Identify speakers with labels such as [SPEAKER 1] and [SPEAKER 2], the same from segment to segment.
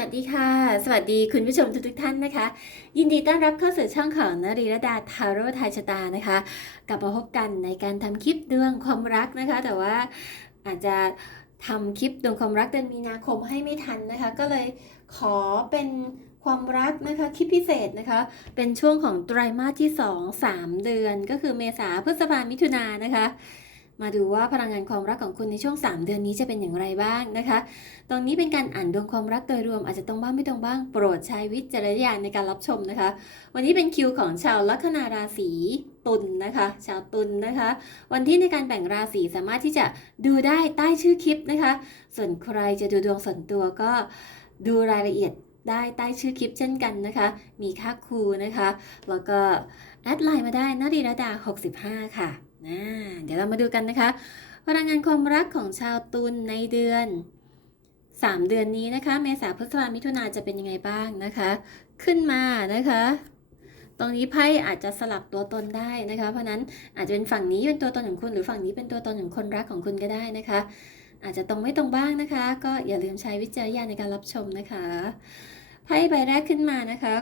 [SPEAKER 1] วัสดีค่ะ สวัสดีคุณผู้ชมทุกๆท่านนะคะ ยินดีต้อนรับเข้าสู่ช่องของนรีรดาทาโร่ทายชะตานะคะ กลับมาพบกันในการทำคลิปดวงความรักนะคะ แต่ว่าอาจจะทำคลิปดวงความรักเดือนมีนาคมให้ไม่ทันนะคะ ก็เลยขอเป็นความรักนะคะคลิปพิเศษนะคะ เป็นช่วงของไตรมาสที่ 2 3 เดือน ก็คือเมษาพฤษภามิถุนานะคะ มาดูว่าพลังงานความรักของคุณในช่วง 3 เดือนนี้จะเป็นอย่างไรบ้างนะคะ ตรงนี้เป็นการอ่านดวงความรักโดยรวมอาจจะตรงบ้างไม่ตรงบ้าง โปรดใช้วิจารณญาณในการรับชมนะคะ วันนี้เป็นคิวของชาวลัคนาราศีตุลนะคะ ชาวตุลนะคะ วันที่ในการแบ่งราศีสามารถที่จะดูได้ใต้ชื่อคลิปนะคะ ส่วนใครจะดูดวงส่วนตัวก็ดูรายละเอียดได้ใต้ชื่อคลิปเช่นกันนะคะ มีค่าครูนะคะ แล้วก็แอดไลน์มาได้นาดีรดา 65 ค่ะ นะเดี๋ยวเรามาดูกันนะคะพลังงานความรักของชาวตุลในเดือน 3 เดือนนี้นะคะ เมษาพฤษภามิถุนาจะเป็นยังไงบ้างนะคะ ขึ้นมานะคะ ตรงนี้ไพ่อาจจะสลับตัวตนได้นะคะ เพราะนั้นอาจจะเป็นฝั่งนี้เป็นตัวตนของคุณหรือฝั่งนี้เป็นตัวตนของคนรักของคุณก็ได้นะคะ อาจจะตรงไม่ตรงบ้างนะคะ ก็อย่าลืมใช้วิจารณญาณในการรับชมนะคะไพ่ใบแรกขึ้นมานะคะ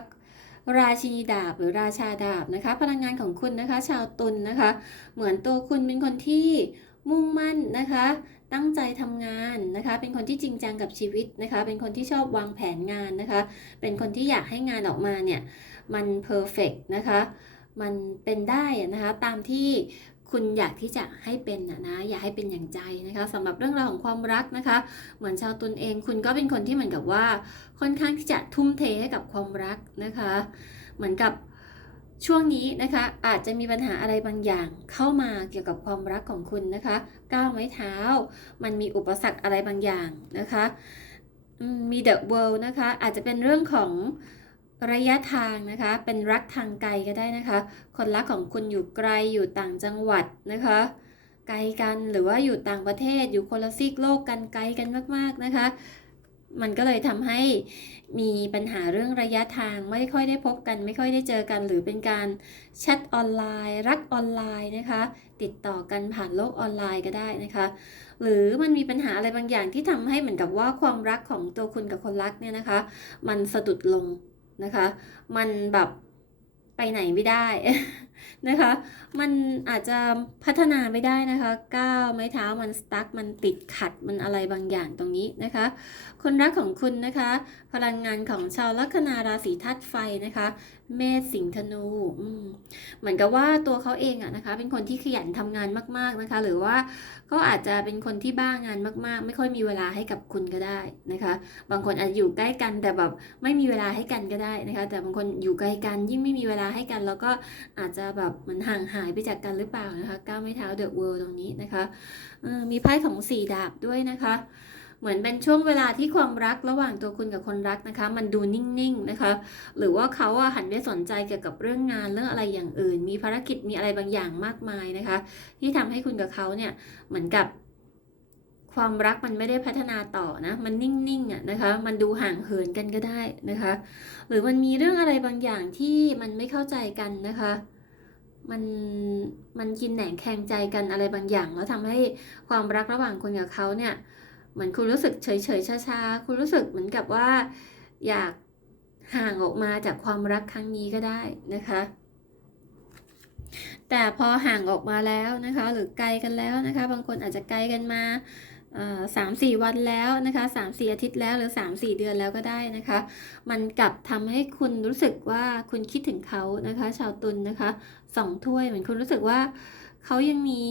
[SPEAKER 1] ราชินีดาบหรือราชาดาบนะคะ พลังงานของคุณนะคะ ชาวตุลนนะคะ เหมือนตัวคุณเป็นคนที่มุ่งมั่นนะคะ ตั้งใจทำงานนะคะ เป็นคนที่จริงจังกับชีวิตนะคะ เป็นคนที่ชอบวางแผนงานนะคะ เป็นคนที่อยากให้งานออกมาเนี่ย มันเพอร์เฟกนะคะ มันเป็นได้นะคะ ตามที่ คุณอยากที่จะให้เป็นนะนะอยากให้เป็นอย่างใจนะคะสำหรับเรื่องราวของความรักนะคะ เหมือนชาวตุลเองคุณก็เป็นคนที่เหมือนกับว่า ค่อนข้างที่จะทุ่มเทให้กับความรักนะคะ เหมือนกับช่วงนี้นะคะอาจจะมีปัญหาอะไรบางอย่างเข้ามาเกี่ยวกับความรักของคุณนะคะก้าวไม้เท้า มันมีอุปสรรคอะไรบางอย่างนะคะมมีเดอะเวิลด์นะคะอาจจะเป็นเรื่องของ ระยะทางนะคะ เป็นรักทางไกลก็ได้นะคะ คนรักของคุณอยู่ไกลอยู่ต่างจังหวัดนะคะ ไกลกันหรือว่าอยู่ต่างประเทศอยู่คนละซีกโลกกันไกลกันมาก ๆนะคะ มันก็เลยทำให้มีปัญหาเรื่องระยะทางไม่ค่อยได้พบกัน ไม่ค่อยได้เจอกัน หรือเป็นการแชทออนไลน์ รักออนไลน์นะคะ ติดต่อกันผ่านโลกออนไลน์ก็ได้นะคะ หรือมันมีปัญหาอะไรบางอย่างที่ทำให้เหมือนกับว่าความรักของตัวคุณกับคนรักเนี่ยนะคะ มันสะดุดลง นะคะ มันแบบไปไหนไม่ได้ นะคะ มันอาจจะพัฒนาไม่ได้นะคะก้าวไม้เท้ามันสตั๊กมันติดขัดมันอะไรบางอย่างตรงนี้นะคะ คนรักของคุณนะคะ พลังงานของชาวลัคนาราศีธาตุไฟนะคะ เมษสิงห์ธนูอืเหมือนกับว่าตัวเขาเองอะนะคะ เป็นคนที่ขยันทำงานมาก ๆนะคะ หรือว่าก็อาจจะเป็นคนที่บ้างานมากๆ ไม่ค่อยมีเวลาให้กับคุณก็ได้นะคะ บางคนอาจจะอยู่ใกล้กันแต่แบบไม่มีเวลาให้กันก็ได้นะคะ แต่บางคนอยู่ไกลกันยิ่งไม่มีเวลาให้กัน แล้วก็อาจจะแบบเหมือนห่างหายไปจากกันหรือเปล่านะคะก้าวไม่เท้าเดอะเวิลด์ตรงนี้นะคะมีไพ่ของสี่ดาบด้วยนะคะเหมือนเป็นช่วงเวลาที่ความรักระหว่างตัวคุณกับคนรักนะคะ มันดูนิ่งๆนะคะ หรือว่าเขาอะหันไปสนใจเกี่ยวกับเรื่องงานเรื่องอะไรอย่างอื่น มีภารกิจมีอะไรบางอย่างมากมายนะคะ ที่ทำให้คุณกับเขาเนี่ยเหมือนกับ ความรักมันไม่ได้พัฒนาต่อนะ มันนิ่งๆอะนะคะ มันดูห่างเหินกันก็ได้นะคะ หรือมันมีเรื่องอะไรบางอย่างที่มันไม่เข้าใจกันนะคะ มันมันกินแหนงแคลงใจกันอะไรบางอย่าง แล้วทำให้ความรักระหว่างคุณกับเขาเนี่ยเหมือนคุณรู้สึกเฉยๆช้าๆคุณรู้สึกเหมือนกับว่า อยากห่างออกมาจากความรักครั้งนี้ก็ได้นะคะ แต่พอห่างออกมาแล้วนะคะ หรือไกลกันแล้วนะคะ บางคนอาจจะไกลกันมาสามสี่วันแล้วนะคะสามสี่อาทิตย์แล้วหรือสามสี่เดือนแล้วก็ได้นะคะ มันกลับทำให้คุณรู้สึกว่าคุณคิดถึงเขานะคะ ชาวตุลนนะคะ สองถ้วยเหมือนคุณรู้สึกว่าเขายังมี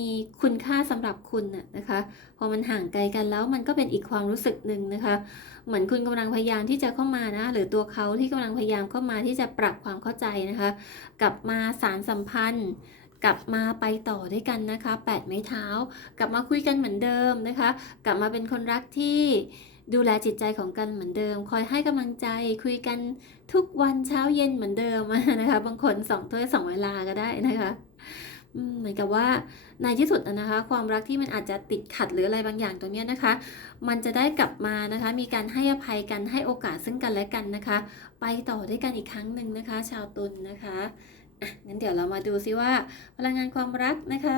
[SPEAKER 1] คุณค่าสำหรับคุณน่ะนะคะ พอมันห่างไกลกันแล้วมันก็เป็นอีกความรู้สึกหนึ่งนะคะ เหมือนคุณกำลังพยายามที่จะเข้ามานะ หรือตัวเขาที่กำลังพยายามเข้ามาที่จะปรับความเข้าใจนะคะ กลับมาสารสัมพันธ์กลับมาไปต่อด้วยกันนะคะแปดไม้เท้า กลับมาคุยกันเหมือนเดิมนะคะ กลับมาเป็นคนรักที่ ดูแลจิตใจของกันเหมือนเดิม คอยให้กำลังใจคุยกันทุกวันเช้าเย็นเหมือนเดิมนะคะ บางคนสองถ้วยสองเวลาก็ได้นะคะเหมือนกับว่าในที่สุดนะคะ ความรักที่มันอาจจะติดขัดหรืออะไรบางอย่างตรงเนี้ยนะคะ มันจะได้กลับมานะคะ มีการให้อภัยกันให้โอกาสซึ่งกันและกันนะคะ ไปต่อด้วยกันอีกครั้งหนึ่งนะคะ ชาวตุลนนะคะะงั้นเดี๋ยวเรามาดูซิว่าพลังงานความรักนะคะ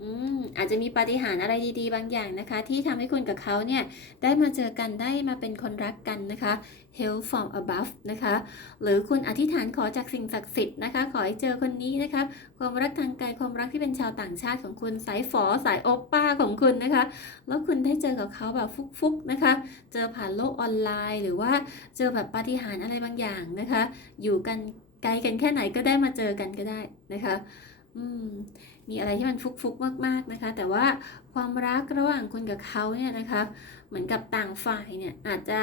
[SPEAKER 1] อืมอาจจะมีปาฏิหาริย์อะไรดีๆ บางอย่างนะคะ ที่ทำให้คุณกับเขาเนี่ยได้มาเจอกันได้มาเป็นคนรักกันนะคะ help from above นะคะ หรือคุณอธิษฐานขอจากสิ่งศักดิ์สิทธิ์นะคะ ขอให้เจอคนนี้นะคะ ความรักทางกายความรักที่เป็นชาวต่างชาติของคุณสายฝอสายโอปป้าของคุณนะคะ แล้วคุณได้เจอกับเขาแบบฟุกๆนะคะ เจอผ่านโลกออนไลน์ หรือว่าเจอแบบปาฏิหาริย์อะไรบางอย่างนะคะ อยู่กันไกลกันแค่ไหนก็ได้มาเจอกันก็ได้นะคะ อืม มีอะไรที่มันฟุกๆมากๆนะคะ แต่ว่าความรักระหว่างคุณกับเขาเนี่ยนะคะ เหมือนกับต่างฝ่ายเนี่ยอาจจะ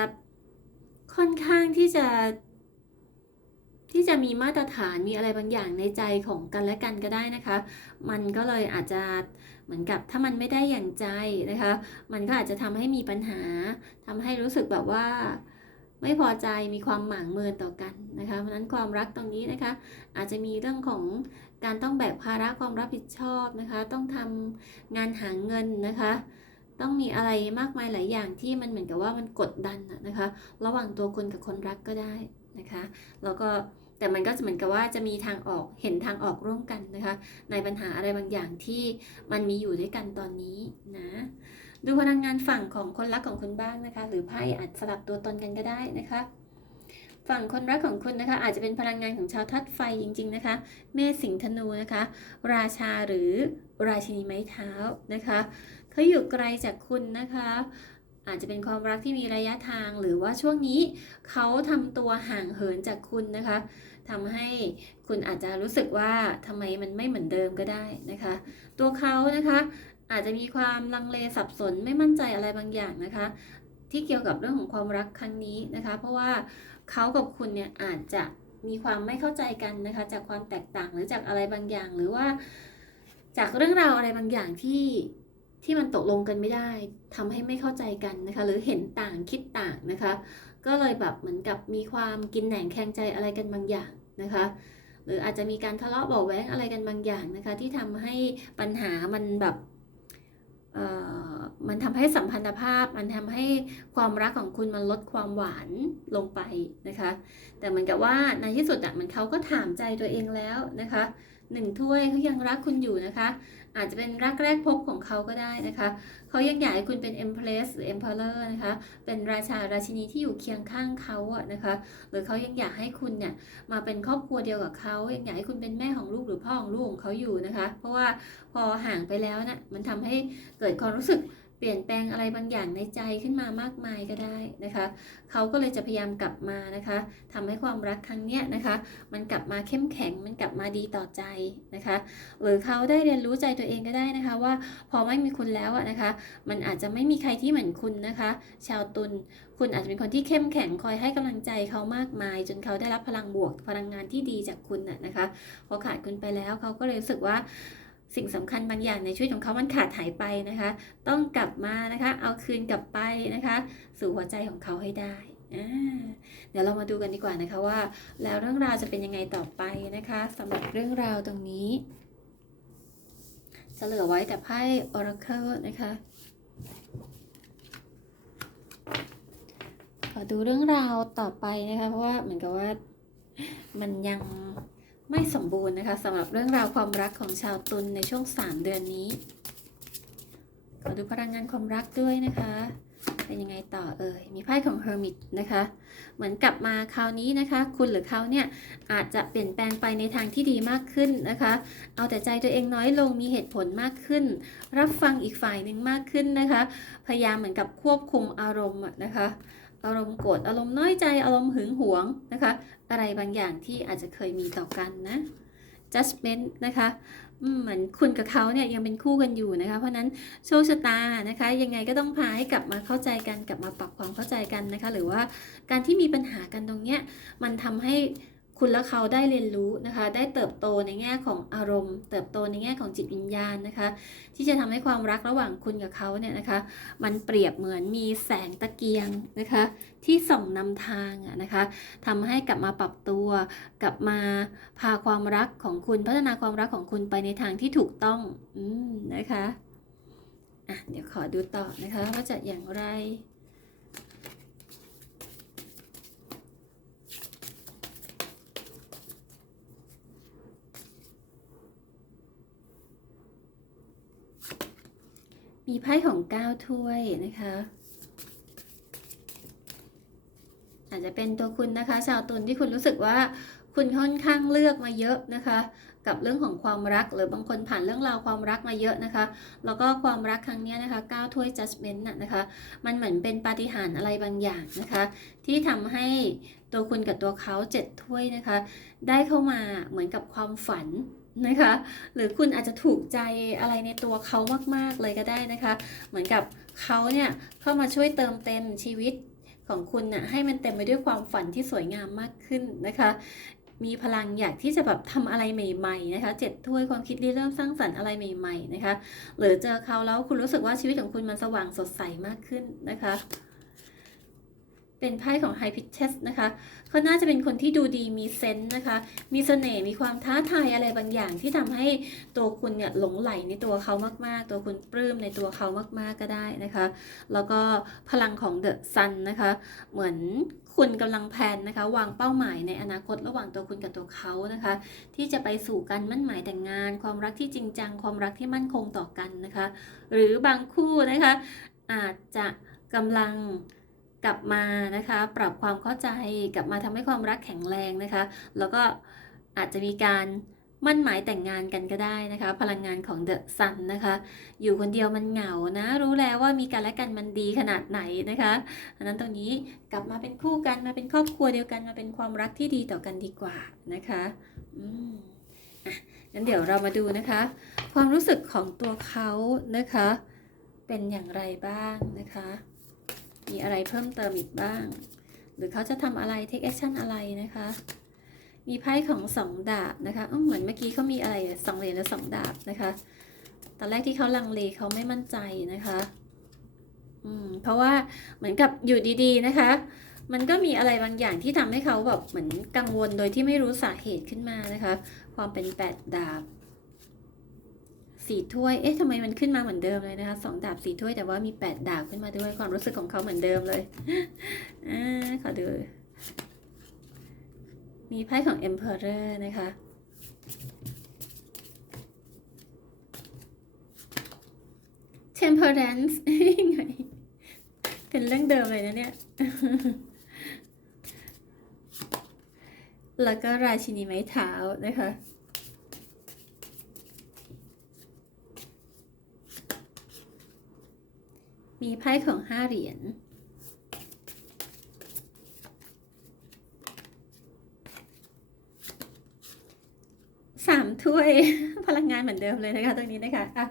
[SPEAKER 1] ค่อนข้างที่จะ ที่จะมีมาตรฐานมีอะไรบางอย่างในใจของกันและกันก็ได้นะคะ มันก็เลยอาจจะเหมือนกับถ้ามันไม่ได้อย่างใจนะคะ มันก็อาจจะทำให้มีปัญหาทำให้รู้สึกแบบว่าไม่พอใจมีความหมางเมินต่อกันนะคะเพราะนั้นความรักตรงนี้นะคะ อาจจะมีเรื่องของ การต้องแบกภาระความรับผิดชอบนะคะ ต้องทำงานหาเงินนะคะ ต้องมีอะไรมากมายหลายอย่างที่มันเหมือนกับว่ามันกดดันนะคะ ระหว่างตัวคุณกับคนรักก็ได้นะคะ แล้วก็แต่มันก็จะเหมือนกับว่าจะมีทางออกเห็นทางออกร่วมกันนะคะ ในปัญหาอะไรบางอย่างที่มันมีอยู่ด้วยกันตอนนี้นะดูพลังงานฝั่งของคนรักของคุณบ้างนะคะ หรือไพ่อาจสลับตัวตนกันก็ได้นะคะ ฝั่งคนรักของคุณนะคะ อาจจะเป็นพลังงานของชาวทัดไฟจริง ๆ นะคะ เมษสิงธนูนะคะ ราชาหรือราชินีไม้เท้านะคะเขาอยู่ไกลจากคุณนะคะอาจจะเป็นความรักที่มีระยะทางหรือว่าช่วงนี้เขาทำตัวห่างเหินจากคุณนะคะทำให้คุณอาจจะรู้สึกว่าทำไมมันไม่เหมือนเดิมก็ได้นะคะ ตัวเขานะคะอาจจะมีความลังเลสับสนไม่มั่นใจอะไรบางอย่างนะคะ ที่เกี่ยวกับเรื่องของความรักครั้งนี้นะคะ เพราะว่า เขากับคุณเนี่ยอาจจะมีความไม่เข้าใจกันนะคะ จากความแตกต่างหรือจากอะไรบางอย่าง หรือว่า จากเรื่องราวอะไรบางอย่างที่ที่มันตกลงกันไม่ได้ทำให้ไม่เข้าใจกันนะคะ หรือเห็นต่างคิดต่างนะคะ ก็เลยแบบเหมือนกับมีความกินแหน่งแข่งใจอะไรกันบางอย่างนะคะ หรืออาจจะมีการทะเลาะเบาะแว้งอะไรกันบางอย่างนะคะ ที่ทำให้ปัญหามันแบบ มันทำให้สัมพันธภาพ มันทำให้ความรักของคุณมันลดความหวานลงไปนะคะ แต่เหมือนกับว่าในที่สุดอะมันเขาก็ถามใจตัวเองแล้วนะคะหนึ่งถ้วยเขายังรักคุณอยู่นะคะ อาจจะเป็นรักแรกพบของเขาก็ได้นะคะ เขายังอยากให้คุณเป็น Empress หรือ Emperor นะคะ เป็นราชาราชินีที่อยู่เคียงข้างเขาอะนะคะ หรือเขายังอยากให้คุณเนี่ยมาเป็นครอบครัวเดียวกับเขายังอยากให้คุณเป็นแม่ของลูกหรือพ่อของลูกของเขาอยู่นะคะ เพราะว่าพอห่างไปแล้วเนะ่ยมันทำให้เกิดความรู้สึก เปลี่ยนแปลงอะไรบางอย่างในใจขึ้นมามากมายก็ได้นะคะ เขาก็เลยจะพยายามกลับมานะคะทำให้ความรักครั้งเนี้ยนะคะ มันกลับมาเข้มแข็ง มันกลับมาดีต่อใจนะคะ หรือเขาได้เรียนรู้ใจตัวเองก็ได้นะคะ ว่าพอไม่มีคุณแล้วอะนะคะ มันอาจจะไม่มีใครที่เหมือนคุณนะคะ ชาวตุลคุณอาจจะเป็นคนที่เข้มแข็งคอยให้กำลังใจเขามากมาย จนเขาได้รับพลังบวกพลังงานที่ดีจากคุณน่ะนะคะพอขาดคุณไปแล้วเขาก็เลยรู้สึกว่า สิ่งสำคัญบางอย่างในชีวิตของเขามันขาดหายไปนะคะ ต้องกลับมานะคะ เอาคืนกลับไปนะคะ สู่หัวใจของเขาให้ได้เดี๋ยวเรามาดูกันดีกว่านะคะว่า แล้วเรื่องราวจะเป็นยังไงต่อไปนะคะสำหรับเรื่องราวตรงนี้จะเหลือไว้แต่ไพ่ Oracle นะคะ ขอดูเรื่องราวต่อไปนะคะ เพราะว่าเหมือนกับว่ามันยัง ไม่สมบูรณ์นะคะสำหรับเรื่องราวความรักของชาวตุลในช่วง 3 เดือนนี้ ขอดูพลังงานความรักด้วยนะคะ เป็นยังไงต่อเอ่ย มีไพ่ของ Hermit นะคะ เหมือนกลับมาคราวนี้นะคะ คุณหรือเขาเนี่ยอาจจะเปลี่ยนแปลงไปในทางที่ดีมากขึ้นนะคะ เอาแต่ใจตัวเองน้อยลง มีเหตุผลมากขึ้น รับฟังอีกฝ่ายหนึ่งมากขึ้นนะคะ พยายามเหมือนกับควบคุมอารมณ์นะคะ อารมณ์โกรธอารมณ์น้อยใจอารมณ์หึงหวงนะคะ อะไรบางอย่างที่อาจจะเคยมีต่อกันนะ judgment นะคะเหมือนคุณกับเขาเนี่ยยังเป็นคู่กันอยู่นะคะ เพราะนั้นโชคชะตานะคะ ยังไงก็ต้องพาให้กลับมาเข้าใจกันกลับมาปรับความเข้าใจกันนะคะ หรือว่าการที่มีปัญหากันตรงเนี้ยมันทำให้ คุณและเขาได้เรียนรู้นะคะ ได้เติบโตในแง่ของอารมณ์ เติบโตในแง่ของจิตวิญญาณนะคะ ที่จะทำให้ความรักระหว่างคุณกับเขาเนี่ยนะคะ มันเปรียบเหมือนมีแสงตะเกียงนะคะ ที่ส่องนำทางนะคะทำให้กลับมาปรับตัว กลับมาพาความรักของคุณพัฒนาความรักของคุณไปในทางที่ถูกต้องอนะคะอะเดี๋ยวขอดูต่อนะคะว่าจะอย่างไร มีไพ่ของเก้าถ้วยนะคะ อาจจะเป็นตัวคุณนะคะชาวตุลที่คุณรู้สึกว่าคุณค่อนข้างเลือกมาเยอะนะคะ กับเรื่องของความรักหรือบางคนผ่านเรื่องราวความรักมาเยอะนะคะ แล้วก็ความรักครั้งนี้นะคะก้าวถ้วย judgment น่ะนะคะ มันเหมือนเป็นปาฏิหาริย์อะไรบางอย่างนะคะ ที่ทำให้ตัวคุณกับตัวเขาเจ็ดถ้วยนะคะ ได้เข้ามาเหมือนกับความฝัน นะคะ หรือคุณอาจจะถูกใจอะไรในตัวเขามากๆเลยก็ได้นะคะ เหมือนกับเขาเนี่ยเข้ามาช่วยเติมเต็มชีวิตของคุณน่ะให้มันเต็มไปด้วยความฝันที่สวยงามมากขึ้นนะคะ มีพลังอยากที่จะแบบทำอะไรใหม่ ๆ นะคะเจ็ดถ้วยความคิดริเริ่มสร้างสรรค์อะไรใหม่ ๆ นะคะ หรือเจอเขาแล้วคุณรู้สึกว่าชีวิตของคุณมันสว่างสดใสมากขึ้นนะคะ เป็นไพ่ของ High Pitches นะคะ เขาน่าจะเป็นคนที่ดูดีมีเซนส์นะคะ มีเสน่ห์ มีความท้าทายอะไรบางอย่างที่ทำให้ตัวคุณเนี่ยหลงไหลในตัวเขามากๆ ตัวคุณปลื้มในตัวเขามากๆก็ได้นะคะ แล้วก็พลังของ The Sun นนะคะ เหมือนคุณกำลังแพลนนะคะ วางเป้าหมายในอนาคตระหว่างตัวคุณกับตัวเขานะคะ ที่จะไปสู่การมั่นหมายแต่งงาน ความรักที่จริงจัง ความรักที่มั่นคงต่อกันนะคะ หรือบางคู่นะคะ อาจจะกำลัง กลับมานะคะ ปรับความเข้าใจกลับมาทำให้ความรักแข็งแรงนะคะ แล้วก็อาจจะมีการมั่นหมายแต่งงานกันก็ได้นะคะ พลังงานของเดอะซันนะคะ อยู่คนเดียวมันเหงานะ รู้แล้วว่ามีกันและกันมันดีขนาดไหนนะคะอันนั้นตรงนี้กลับมาเป็นคู่กันมาเป็นครอบครัวเดียวกันมาเป็นความรักที่ดีต่อกันดีกว่านะคะอืมอะงั้นเดี๋ยวเรามาดูนะคะ ความรู้สึกของตัวเขานะคะ เป็นอย่างไรบ้างนะคะ มีอะไรเพิ่มเติมอีกบ้าง หรือเขาจะทำอะไร take action อะไรนะคะ มีไพ่ของสองดาบนะคะเหมือนเมื่อกี้เขามีอะไรสองเหรียญและสองดาบนะคะ ตอนแรกที่เขาลังเลเขาไม่มั่นใจนะคะอืมเพราะว่าเหมือนกับอยู่ดีๆนะคะ มันก็มีอะไรบางอย่างที่ทำให้เขาแบบเหมือนกังวลโดยที่ไม่รู้สาเหตุขึ้นมานะคะ ความเป็นแปดดาบ สี่ถ้วย เอ๊ะทำไมมันขึ้นมาเหมือนเดิมเลยนะคะสองดาบสี่ถ้วยแต่ว่ามีแปดดาบขึ้นมาด้วยความรู้สึกของเขาเหมือนเดิมเลยอ่าขอดู มีไพ่ของ Emperor นะคะ Temperance ยังไงเป็นเรื่องเดิมเลยนะเนี่ย แล้วก็ราชินีไม้เท้านะคะ มีไพ่ของห้าเหรียญสามถ้วยพลังงานเหมือนเดิมเลยนะคะตรงนี้นะคะอะ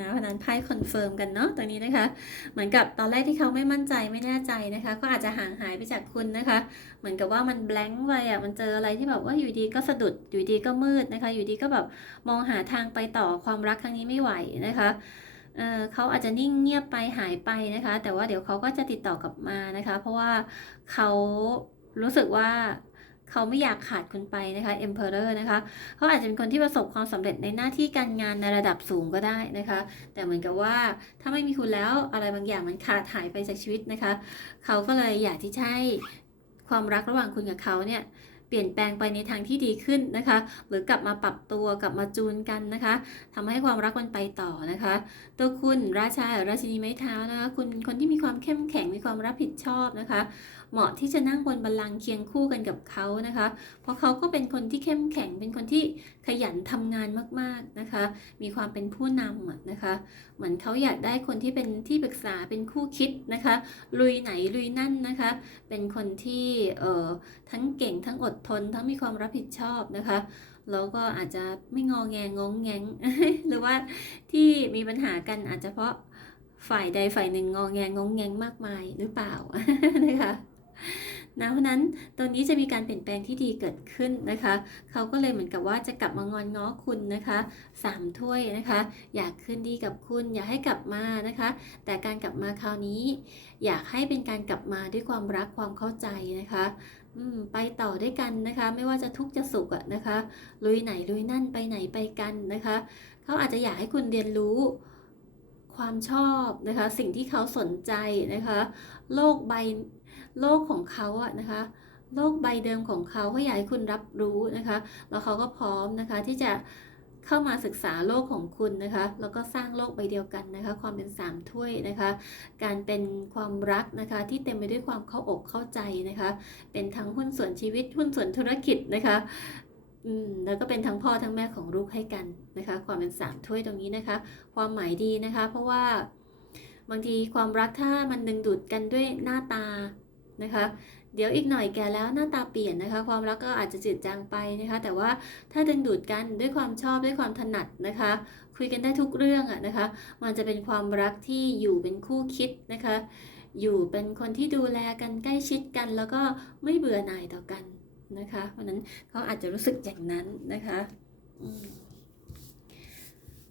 [SPEAKER 1] นะพนันไพ่คอนเฟิร์มกันเนาะตรงนี้นะคะ เหมือนกับตอนแรกที่เขาไม่มั่นใจไม่แน่ใจนะคะ ก็อาจจะห่างหายไปจากคุณนะคะ เหมือนกับว่ามันแบงค์ไปอะมันเจออะไรที่แบบว่าอยู่ดีก็สะดุดอยู่ดีก็มืดนะคะ อยู่ดีก็แบบมองหาทางไปต่อความรักครั้งนี้ไม่ไหวนะคะ เเขาอาจจะนิ่งเงียบไปหายไปนะคะ แต่ว่าเดี๋ยวเขาก็จะติดต่อกลับมานะคะ เพราะว่าเขารู้สึกว่าเขาไม่อยากขาดคุณไปนะคะ Emperor นะคะเขาอาจจะเป็นคนที่ประสบความสำเร็จในหน้าที่การงานในระดับสูงก็ได้นะคะ แต่เหมือนกับว่าถ้าไม่มีคุณแล้วอะไรบางอย่างมันขาดหายไปจากชีวิตนะคะ เขาก็เลยอยากที่จะให้ความรักระหว่างคุณกับเขาเนี่ย เปลี่ยนแปลงไปในทางที่ดีขึ้นนะคะ หรือกลับมาปรับตัวกลับมาจูนกันนะคะทำให้ความรักมันไปต่อนะคะ ตัวคุณราชาหรือราชินีไม้เท้านะคะ คุณคนที่มีความเข้มแข็งมีความรับผิดชอบนะคะ เหมาะที่จะนั่งบนบัลลังก์เคียงคู่กันกับเขานะคะ เพราะเขาก็เป็นคนที่เข้มแข็งเป็นคนที่ขยันทำงานมากๆนะคะ มีความเป็นผู้นำนะคะ เหมือนเขาอยากได้คนที่เป็นที่ปรึกษาเป็นคู่คิดนะคะ ลุยไหนลุยนั่นนะคะ เป็นคนที่เอ่อทั้งเก่งทั้งอดทนทั้งมีความรับผิดชอบนะคะแล้วก็อาจจะไม่งอแงงงแงงหรือว่าที่มีปัญหากันอาจจะเพราะฝ่ายใดฝ่ายหนึ่งงอแงงงแงงมากมายหรือเปล่านะคะนะเพราะนั้นตรงนี้จะมีการเปลี่ยนแปลงที่ดีเกิดขึ้นนะคะ เขาก็เลยเหมือนกับว่าจะกลับมางอนง้อคุณนะคะสามถ้วยนะคะ อยากคืนดีกับคุณ อยากให้กลับมานะคะ แต่การกลับมาคราวนี้ อยากให้เป็นการกลับมาด้วยความรักความเข้าใจนะคะ ไปต่อด้วยกันนะคะ ไม่ว่าจะทุกข์จะสุขอะนะคะลุยไหนลุยนั่นไปไหนไปกันนะคะ เขาอาจจะอยากให้คุณเรียนรู้ ความชอบนะคะ สิ่งที่เขาสนใจนะคะ โลกใบโลกของเขาอะนะคะ โลกใบเดิมของเขาเขาอยากให้คุณรับรู้นะคะ แล้วเขาก็พร้อมนะคะที่จะ เข้ามาศึกษาโลกของคุณนะคะ แล้วก็สร้างโลกใบเดียวกันนะคะ ความเป็นสามถ้วยนะคะ การเป็นความรักนะคะที่เต็มไปด้วยความเข้าอกเข้าใจนะคะ เป็นทั้งหุ้นส่วนชีวิตหุ้นส่วนธุรกิจนะคะอืมแล้วก็เป็นทั้งพ่อทั้งแม่ของลูกให้กันนะคะ ความเป็นสามถ้วยตรงนี้นะคะ ความหมายดีนะคะ เพราะว่าบางทีความรักถ้ามันดึงดูดกันด้วยหน้าตานะคะ เดี๋ยวอีกหน่อยแก่แล้วหน้าตาเปลี่ยนนะคะ ความรักก็อาจจะจืดจางไปนะคะ แต่ว่าถ้าดึงดูดกันด้วยความชอบด้วยความถนัดนะคะ คุยกันได้ทุกเรื่องอะนะคะ มันจะเป็นความรักที่อยู่เป็นคู่คิดนะคะ อยู่เป็นคนที่ดูแลกันใกล้ชิดกัน แล้วก็ไม่เบื่อหน่ายต่อกันนะคะเพราะนั้นเขาอาจจะรู้สึกอย่างนั้นนะคะอืม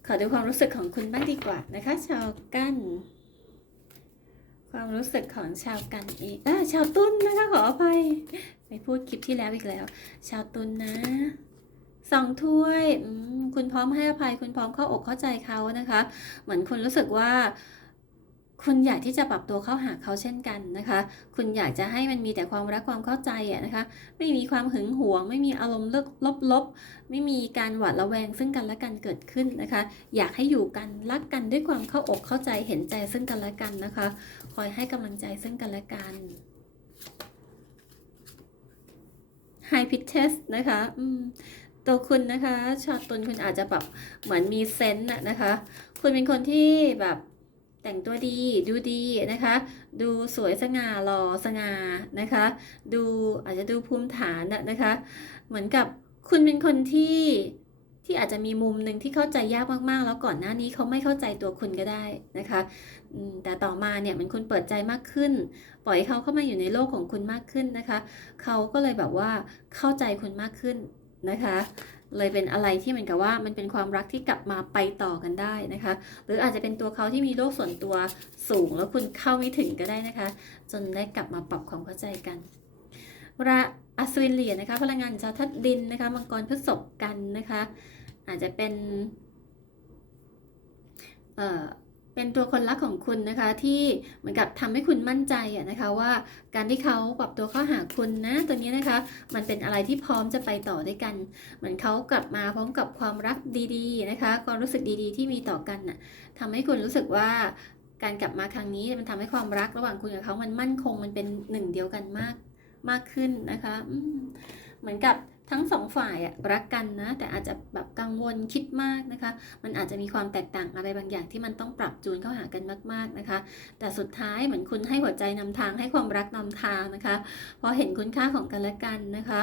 [SPEAKER 1] ขอดูความรู้สึกของคุณบ้างดีกว่านะคะ ชาวกัน ความรู้สึกของชาวกันเองอ่าชาวตุ้นนะคะขออภัยไปพูดคลิปที่แล้วอีกแล้ว ชาวตุ้นนะสองถ้วยคุณพร้อมให้อภัยคุณพร้อมเข้าอกเข้าใจเขานะคะ เหมือนคุณรู้สึกว่า คุณอยากที่จะปรับตัวเข้าหาเขาเช่นกันนะคะ คุณอยากจะให้มันมีแต่ความรักความเข้าใจอะนะคะ ไม่มีความหึงหวง ไม่มีอารมณ์ลบลบๆ ไม่มีการหวาดระแวงซึ่งกันและกันเกิดขึ้นนะคะ อยากให้อยู่กันรักกันด้วยความเข้าอกเข้าใจเห็นใจซึ่งกันและกันนะคะ คอยให้กำลังใจซึ่งกันและกัน High Pitch Test นะคะอืมตัวคุณนะคะ ชาวตุลคุณอาจจะแบบเหมือนมีเซนต์น่ะนะคะ คุณเป็นคนที่แบบ แต่งตัวดีดูดีนะคะ ดูสวยสง่าหล่อสง่านะคะ ดูอาจจะดูภูมิฐานนะนะคะ เหมือนกับคุณเป็นคนที่ที่อาจจะมีมุมหนึ่งที่เข้าใจยากมากๆ แล้วก่อนหน้านี้เขาไม่เข้าใจตัวคุณก็ได้นะคะแต่ต่อมาเนี่ยเหมือนคุณเปิดใจมากขึ้น ปล่อยเขาเข้ามาอยู่ในโลกของคุณมากขึ้นนะคะ เขาก็เลยแบบว่าเข้าใจคุณมากขึ้นนะคะ เลยเป็นอะไรที่เหมือนกับว่ามันเป็นความรักที่กลับมาไปต่อกันได้นะคะ หรืออาจจะเป็นตัวเขาที่มีโลกส่วนตัวสูง แล้วคุณเข้าไม่ถึงก็ได้นะคะ จนได้กลับมาปรับความเข้าใจกันเวลาอัศวินเหรียญนะคะ พลังงานชาวทัดดินนะคะมังกรพฤษภกันนะคะ อาจจะเป็นเอ่อ เป็นตัวคนรักของคุณนะคะที่เหมือนกับทำให้คุณมั่นใจอะนะคะว่าการที่เขาปรับตัวเข้าหาคุณนะตัวนี้นะคะ มันเป็นอะไรที่พร้อมจะไปต่อด้วยกัน เหมือนเขากลับมาพร้อมกับความรักดีๆนะคะความรู้สึกดีๆ ที่มีต่อกันน่ะทำให้คุณรู้สึกว่าการกลับมาครั้งนี้มันทำให้ความรักระหว่างคุณกับเขามันมั่นคงมันเป็นหนึ่งเดียวกันมากมากขึ้นนะคะเหมือนกับ ทั้งสองฝ่ายอะรักกันนะ แต่อาจจะแบบกังวลคิดมากนะคะ มันอาจจะมีความแตกต่างอะไรบางอย่างที่มันต้องปรับจูนเข้าหากันมาก ๆนะคะ แต่สุดท้ายเหมือนคุณให้หัวใจนำทางให้ความรักนำทางนะคะพอเห็นคุณค่าของกันและกันนะคะ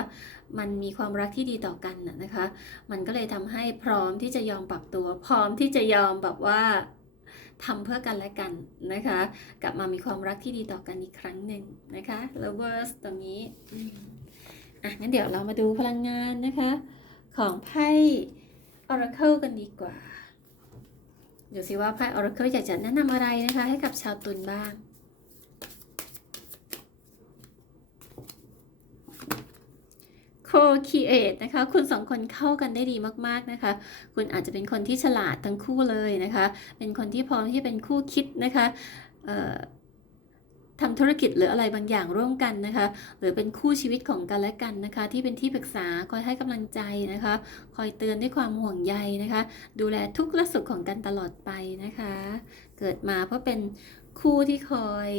[SPEAKER 1] มันมีความรักที่ดีต่อกันนะนะคะ มันก็เลยทำให้พร้อมที่จะยอมปรับตัว พร้อมที่จะยอมแบบว่าทำเพื่อกันและกันนะคะ กลับมามีความรักที่ดีต่อกันอีกครั้งหนึ่งนะคะ lovers ตรงนี้ อะงั้นเดี๋ยวเรามาดูพลังงานนะคะ ของไพ่ oracle กันดีกว่าเดี๋ยวสิว่าไพ่ oracle อยากจะแนะนำอะไรนะคะ ให้กับชาวตุลบ้าง co-create นะคะ คุณสองคนเข้ากันได้ดีมากๆนะคะ คุณอาจจะเป็นคนที่ฉลาดทั้งคู่เลยนะคะ เป็นคนที่พร้อมที่เป็นคู่คิดนะคะเอ่อ ทำธุรกิจหรืออะไรบางอย่างร่วมกันนะคะ หรือเป็นคู่ชีวิตของกันและกันนะคะ ที่เป็นที่ปรึกษาคอยให้กำลังใจนะคะ คอยเตือนด้วยความห่วงใยนะคะ ดูแลทุกข์และสุขของกันตลอดไปนะคะ เกิดมาเพราะเป็นคู่ที่คอย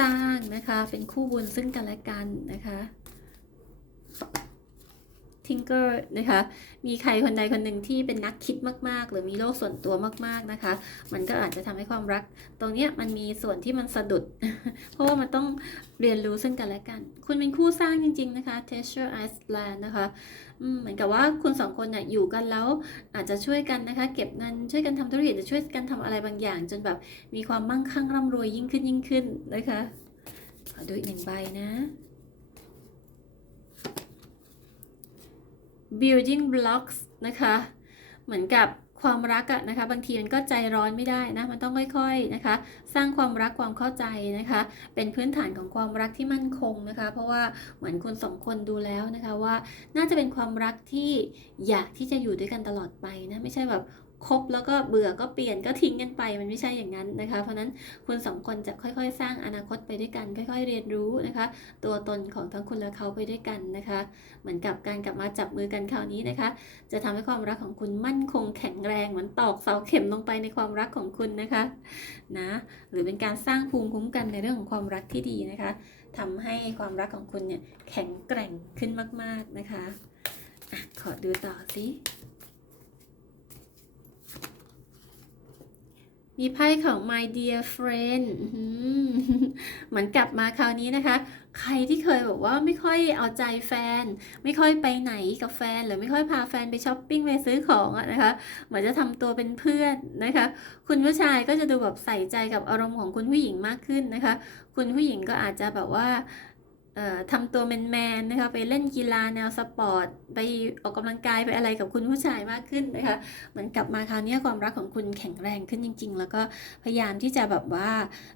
[SPEAKER 1] สร้างนะคะ เป็นคู่บุญซึ่งกันและกันนะคะ ทิงเกอร์นะคะ มีใครคนใดคนหนึ่งที่เป็นนักคิดมาก ๆ หรือมีโลกส่วนตัวมาก ๆ นะคะ มันก็อาจจะทำให้ความรัก ตรงเนี้ยมันมีส่วนที่มันสะดุด เพราะว่ามันต้องเรียนรู้ซึ่งกันและกัน คุณเป็นคู่สร้างจริง ๆ นะคะ Treasure Island นะคะเหมือนกับว่าคุณสองคนเนี่ยอยู่กันแล้วอาจจะช่วยกันนะคะ เก็บเงินช่วยกันทำธุรกิจจะช่วยกันทำอะไรบางอย่าง จนแบบมีความมั่งคั่งร่ำรวยยิ่งขึ้นยิ่งขึ้นนะคะขอดูอีกหนึ่งใบนะ building blocks นะคะ เหมือนกับความรักอะนะคะบางทีมันก็ใจร้อนไม่ได้นะมันต้องค่อยๆนะคะ สร้างความรักความเข้าใจนะคะ เป็นพื้นฐานของความรักที่มั่นคงนะคะ เพราะว่าเหมือนคุณสองคนดูแล้วนะคะว่าน่าจะเป็นความรักที่อยากที่จะอยู่ด้วยกันตลอดไปนะไม่ใช่แบบ คบแล้วก็เบื่อก็เปลี่ยนก็ทิ้งกันไปมันไม่ใช่อย่างนั้นนะคะ เพราะนั้นคุณสองคนจะค่อยๆ สร้างอนาคตไปด้วยกัน ค่อยๆ เรียนรู้นะคะ ตัวตนของทั้งคุณและเขาไปด้วยกันนะคะ เหมือนกับการกลับมาจับมือกันคราวนี้นะคะ จะทำให้ความรักของคุณมั่นคงแข็งแรงเหมือนตอกเสาเข็มลงไปในความรักของคุณนะคะนะหรือเป็นการสร้างภูมิคุ้มกันในเรื่องของความรักที่ดีนะคะทำให้ความรักของคุณเนี่ยแข็งแกร่งขึ้นมาก ๆนะคะอะขอดูต่อสิ มีไพ่ของ my dear friend เหมือนกลับมาคราวนี้นะคะ ใครที่เคยบอกว่าไม่ค่อยเอาใจแฟน ไม่ค่อยไปไหนกับแฟน หรือไม่ค่อยพาแฟนไปช้อปปิ้งไปซื้อของอะนะคะ เหมือนจะทำตัวเป็นเพื่อนนะคะ คุณผู้ชายก็จะดูแบบใส่ใจกับอารมณ์ของคุณผู้หญิงมากขึ้นนะคะ คุณผู้หญิงก็อาจจะแบบว่า ทำตัวแมนๆนะคะไปเล่นกีฬาแนวสปอร์ต ไปออกกำลังกายไปอะไรกับคุณผู้ชายมากขึ้นนะคะเหมือนกลับมาคราวนี้ความรักของคุณแข็งแรงขึ้นจริง ๆ แล้วก็พยายามที่จะแบบว่า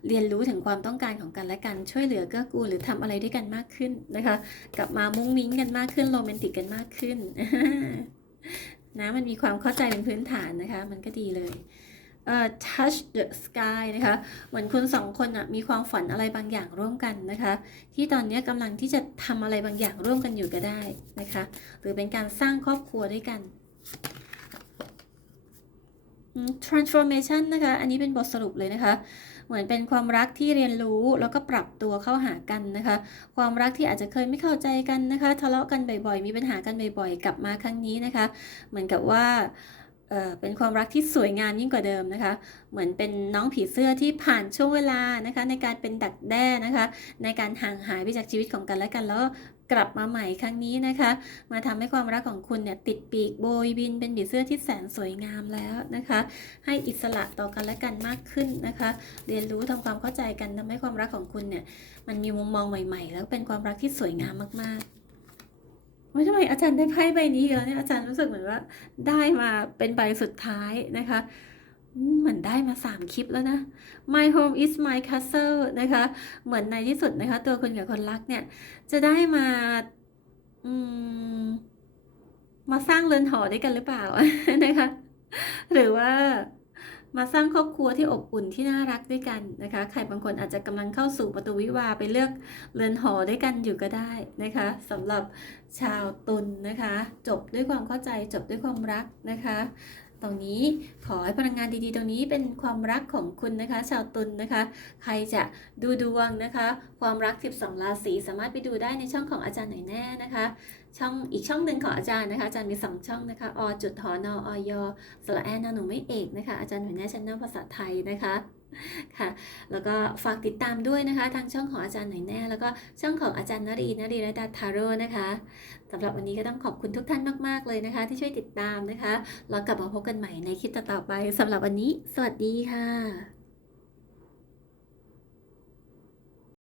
[SPEAKER 1] เรียนรู้ถึงความต้องการของกันและกันช่วยเหลือเกื้อกูลหรือทำอะไรด้วยกันมากขึ้นนะคะ กลับมามุ้งมิ้งกันมากขึ้นโรแมนติกกันมากขึ้นนะมันมีความเข้าใจเป็นพื้นฐานนะคะ มันก็ดีเลย เอ่อ touch the sky นะคะ เหมือนคุณสองคนอะมีความฝันอะไรบางอย่างร่วมกันนะคะ ที่ตอนนี้กำลังที่จะทำอะไรบางอย่างร่วมกันอยู่ก็ได้นะคะ หรือเป็นการสร้างครอบครัวด้วยกัน transformation นะคะ อันนี้เป็นบทสรุปเลยนะคะ เหมือนเป็นความรักที่เรียนรู้แล้วก็ปรับตัวเข้าหากันนะคะ ความรักที่อาจจะเคยไม่เข้าใจกันนะคะ ทะเลาะกันบ่อยๆ มีปัญหากันบ่อยๆ กลับมาครั้งนี้นะคะ เหมือนกับว่า เอ่อเป็นความรักที่สวยงามยิ่งกว่าเดิมนะคะ เหมือนเป็นน้องผีเสื้อที่ผ่านช่วงเวลานะคะ ในการเป็นดักแด้นะคะ ในการห่างหายไปจากชีวิตของกันและกันแล้วกลับมาใหม่ครั้งนี้นะคะ มาทำให้ความรักของคุณเนี่ยติดปีกโบยบินเป็นผีเสื้อที่แสนสวยงามแล้วนะคะ ให้อิสระต่อกันและกันมากขึ้นนะคะ เรียนรู้ทำความเข้าใจกันทำให้ความรักของคุณเนี่ยมันมีมุมมองใหม่ ๆ แล้วเป็นความรักที่สวยงามมากๆ ว่าทำไมอาจารย์ได้ไพ่ใบนี้อีกแล้วเนี่ยอาจารย์รู้สึกเหมือนว่าได้มาเป็นใบสุดท้ายนะคะเหมือนได้มาสามคลิปแล้วนะ My home is my castle นะคะ เหมือนในที่สุดนะคะ ตัวคุณกับคนรักเนี่ย จะได้มาอืมมาสร้างเรือนหอด้วยกันหรือเปล่านะคะ หรือว่า มาสร้างครอบครัวที่อบอุ่นที่น่ารักด้วยกันนะคะ ใครบางคนอาจจะกำลังเข้าสู่ประตูวิวาไปเลือกเรือนหอด้วยกันอยู่ก็ได้นะคะสำหรับชาวตุลนะคะ จบด้วยความเข้าใจจบด้วยความรักนะคะตรงนี้ขอให้พลังงานดีๆ ตรงนี้เป็นความรักของคุณนะคะ ชาวตุลนะคะ ใครจะดูดวงนะคะ ความรัก 12 ราศีสามารถไปดูได้ในช่องของอาจารย์หน่อยแน่นะคะ ช่องอีกช่องหนึ่งของอาจารย์นะคะอาจารย์มี 2 ช่องนะคะอจุดหอนออยสระแอนนหนูไม่เอกนะคะอาจารย์หน่วยแน่ชั้นนภาษาไทยนะคะค่ะแล้วก็ฝากติดตามด้วยนะคะ ทางช่องของอาจารย์หน่อยแน่ แล้วก็ช่องของอาจารย์นรีนรีระดาทาโร่นะคะสำหรับวันนี้ก็ต้องขอบคุณทุกท่านมาก ๆ เลยนะคะ ที่ช่วยติดตามนะคะแล้วกลับมาพบกันใหม่ในคลิปต่อๆไปสำหรับวันนี้ สวัสดีค่ะ